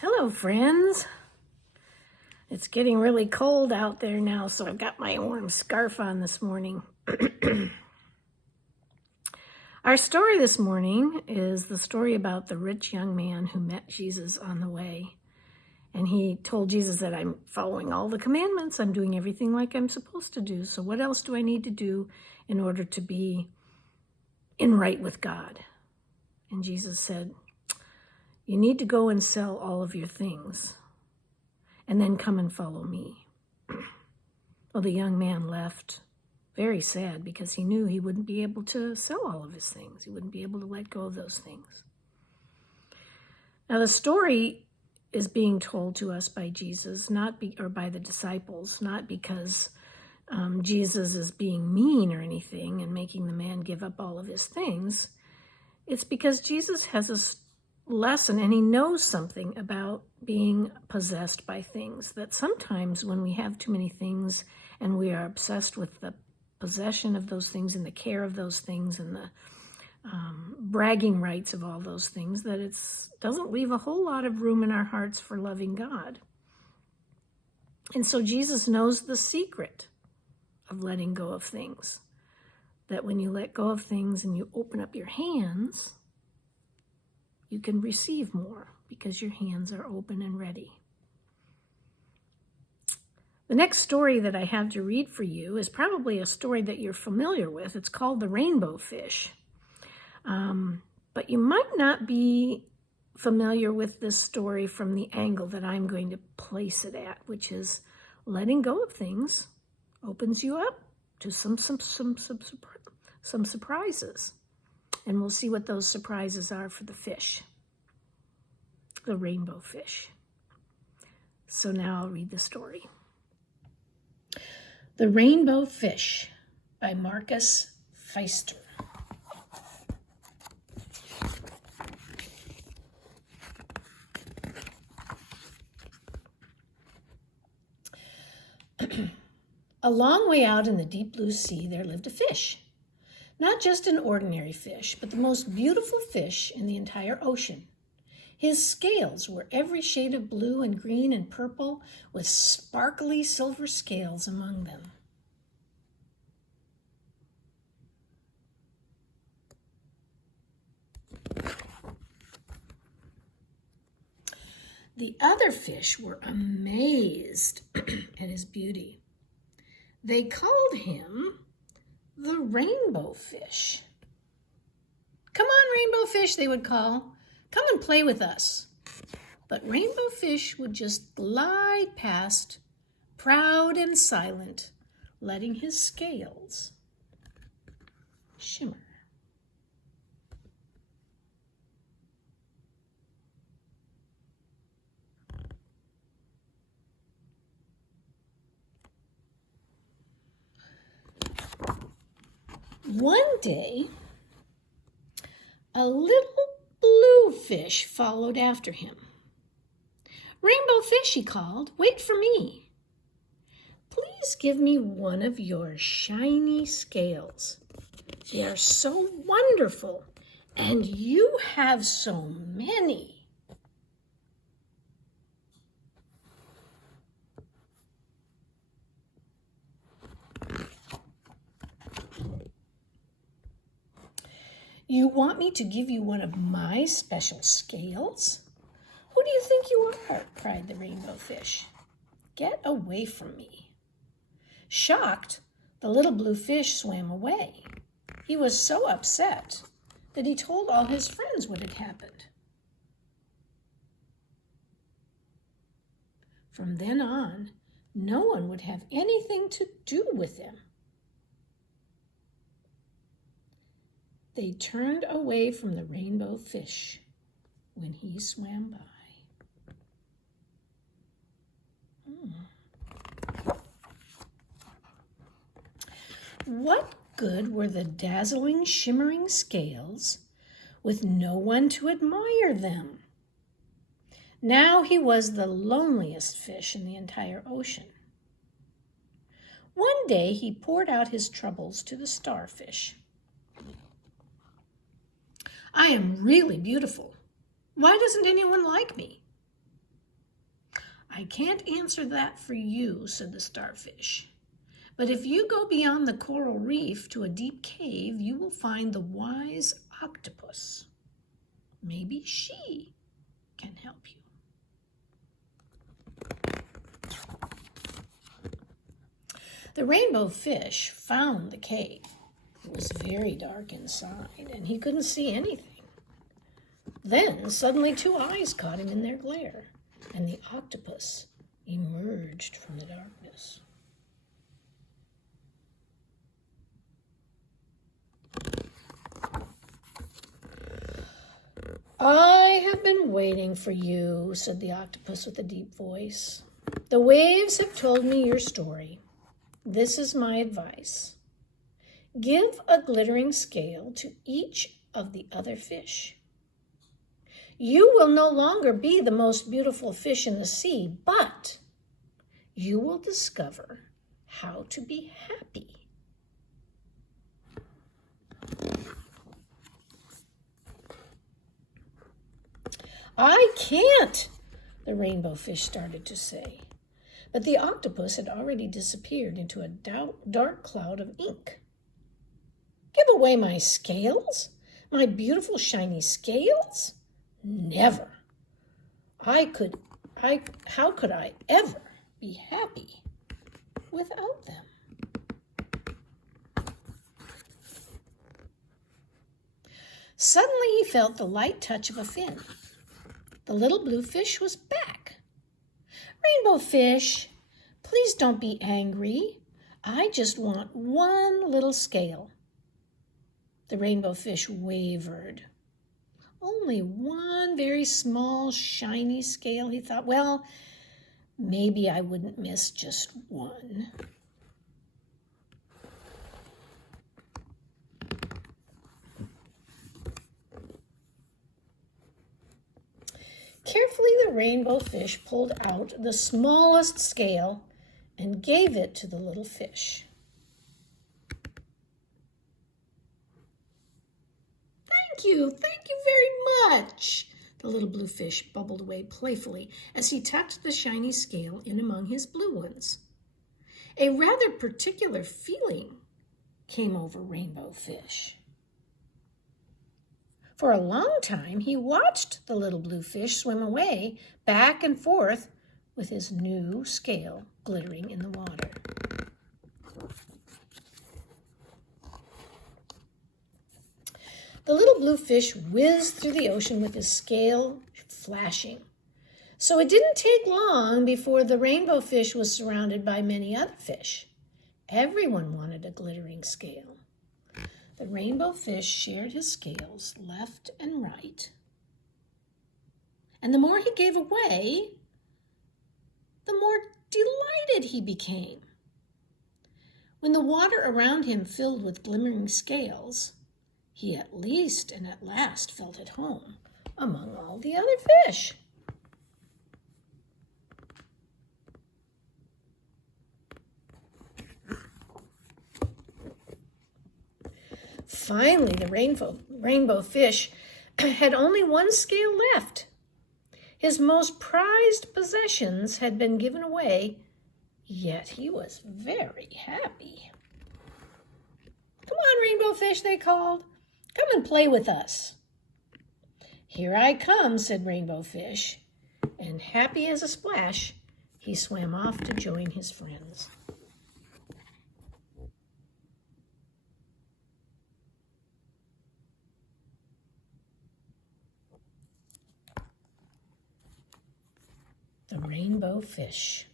Hello, friends. It's getting really cold out there now, so I've got my warm scarf on this morning. Our story this morning is the story about the rich young man who met Jesus on the way. And he told Jesus that I'm following all the commandments. I'm doing everything like I'm supposed to do. So what else do I need to do in order to be in right with God? And Jesus said, you need to go and sell all of your things and then come and follow me. Well, the young man left very sad because he knew he wouldn't be able to sell all of his things. He wouldn't be able to let go of those things. Now, the story is being told to us by Jesus, or by the disciples, not because Jesus is being mean or anything and making the man give up all of his things. It's because Jesus has a lesson and he knows something about being possessed by things, that sometimes when we have too many things and we are obsessed with the possession of those things and the care of those things and the bragging rights of all those things, that it doesn't leave a whole lot of room in our hearts for loving God. And so Jesus knows the secret of letting go of things, that when you let go of things and you open up your hands, you can receive more because your hands are open and ready. The next story that I have to read for you is probably a story that you're familiar with. It's called The Rainbow Fish. But you might not be familiar with this story from the angle that I'm going to place it at, which is letting go of things opens you up to some surprises. And we'll see what those surprises are for the fish, the rainbow fish. So now I'll read the story. The Rainbow Fish by Marcus Pfister. A long way out in the deep blue sea, there lived a fish. Not just an ordinary fish, but the most beautiful fish in the entire ocean. His scales were every shade of blue and green and purple, with sparkly silver scales among them. The other fish were amazed at his beauty. They called him the Rainbow Fish. Come on, Rainbow Fish, they would call. Come and play with us. But Rainbow Fish would just glide past, proud and silent, letting his scales shimmer. One day, a little blue fish followed after him. Rainbow Fish, he called, wait for me. Please give me one of your shiny scales. They are so wonderful, and you have so many. You want me to give you one of my special scales? Who do you think you are? Cried the Rainbow Fish. Get away from me. Shocked, the little blue fish swam away. He was so upset that he told all his friends what had happened. From then on, no one would have anything to do with him. They turned away from the Rainbow Fish when he swam by. What good were the dazzling, shimmering scales with no one to admire them? Now he was the loneliest fish in the entire ocean. One day he poured out his troubles to the starfish. I am really beautiful. Why doesn't anyone like me? "I can't answer that for you," said the starfish. "But if you go beyond the coral reef to a deep cave, you will find the wise octopus. Maybe she can help you." The rainbow fish found the cave. It was very dark inside, and he couldn't see anything. Then suddenly 2 eyes caught him in their glare, and the octopus emerged from the darkness. "I have been waiting for you," said the octopus with a deep voice. "The waves have told me your story. This is my advice. Give a glittering scale to each of the other fish. You will no longer be the most beautiful fish in the sea, but you will discover how to be happy." "I can't," the rainbow fish started to say, but the octopus had already disappeared into a dark cloud of ink. "Give away my scales? My beautiful shiny scales? Never. How could I ever be happy without them?" Suddenly he felt the light touch of a fin. The little blue fish was back. "Rainbow fish, please don't be angry. I just want one little scale." The rainbow fish wavered. Only one very small, shiny scale, he thought. Well, maybe I wouldn't miss just one. Carefully, the rainbow fish pulled out the smallest scale and gave it to the little fish. Thank you very much," the little blue fish bubbled away playfully as he tucked the shiny scale in among his blue ones. A rather particular feeling came over Rainbow Fish. For a long time, he watched the little blue fish swim away, back and forth, with his new scale glittering in the water. The little blue fish whizzed through the ocean with his scale flashing. So it didn't take long before the rainbow fish was surrounded by many other fish. Everyone wanted a glittering scale. The rainbow fish shared his scales left and right. And the more he gave away, the more delighted he became. When the water around him filled with glimmering scales, he at least and at last felt at home among all the other fish. Finally, the rainbow fish had only one scale left. His most prized possessions had been given away, yet he was very happy. "Come on, rainbow fish," they called. "Come and play with us." "Here I come," said Rainbow Fish, and happy as a splash, he swam off to join his friends. The Rainbow Fish.